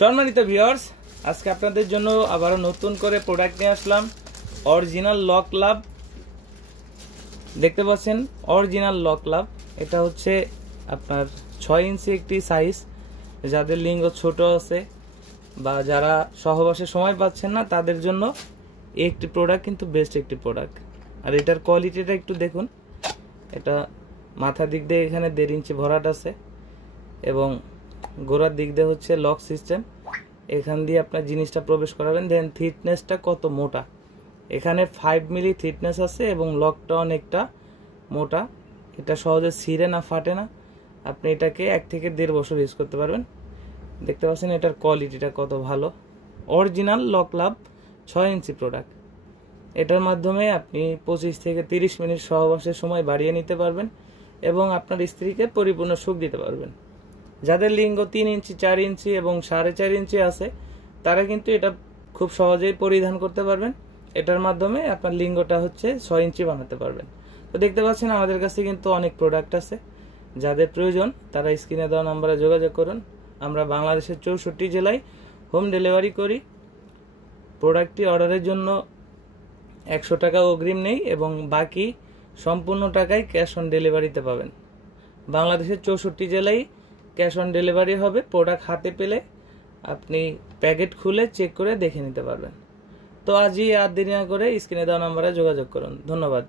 সম্মানিত ভিউয়ার্স, আজকে আপনাদের জন্য আবারও নতুন করে প্রোডাক্ট নিয়ে আসলাম। অরিজিনাল লক লাভ দেখতে পাচ্ছেন, অরিজিনাল লক লাভ। এটা হচ্ছে আপনার 6 ইঞ্চি একটি সাইজ। যাদের লিঙ্গ ছোট আছে বা যারা সহবাসে সময় পাচ্ছেন না তাদের জন্য এই একটি প্রোডাক্ট কিন্তু বেস্ট একটি প্রোডাক্ট। আর এটার কোয়ালিটিটা একটু দেখুন। এটা মাথার দিক দিয়ে এখানে 1.5 ইঞ্চি ভরাট আছে এবং গোড়ার দিক দিয়ে হচ্ছে লক সিস্টেম। এখান দিয়ে আপনার জিনিসটা প্রবেশ করাবেন। দেন থিকনেসটা কত মোটা, এখানে 5 মিলি থিকনেস আছে এবং লকটা অনেকটা মোটা। এটা সহজে ছিঁড়ে না, ফাটে না। আপনি এটাকে 1 থেকে 1.5 বছর ইউজ করতে পারবেন। দেখতে পাচ্ছেন এটার কোয়ালিটিটা কত ভালো। অরিজিনাল লক লাভ 6 ইঞ্চি প্রোডাক্ট। এটার মাধ্যমে আপনি 25 থেকে 30 মিনিট সহবাসের সময় বাড়িয়ে নিতে পারবেন এবং আপনার স্ত্রীকে পরিপূর্ণ সুখ দিতে পারবেন। যাদের লিঙ্গ 3 ইঞ্চি, 4 ইঞ্চি এবং 4.5 ইঞ্চি আছে তারা কিন্তু এটা খুব সহজেই পরিধান করতে পারবেন। এটার মাধ্যমে আপনার লিঙ্গটা হচ্ছে 6 ইঞ্চি বানাতে পারবেন। তো দেখতে পাচ্ছেন আমাদের কাছে কিন্তু অনেক প্রোডাক্ট আছে। যাদের প্রয়োজন তারা স্ক্রিনে দেওয়া নাম্বারে যোগাযোগ করুন। আমরা বাংলাদেশের 64 জেলায় হোম ডেলিভারি করি। প্রোডাক্টটি অর্ডারের জন্য 100 টাকা অগ্রিম নেই এবং বাকি সম্পূর্ণ টাকাই ক্যাশ অন ডেলিভারিতে পাবেন। বাংলাদেশের 64 জেলায় ক্যাশ অন ডেলিভারি হবে। প্রোডাক্ট হাতে পেলে আপনি প্যাকেট খুলে চেক করে দেখে নিতে পারবেন। তো আজই আর দেরি না করে স্ক্রিনে দেওয়া নাম্বারে যোগাযোগ করুন। ধন্যবাদ।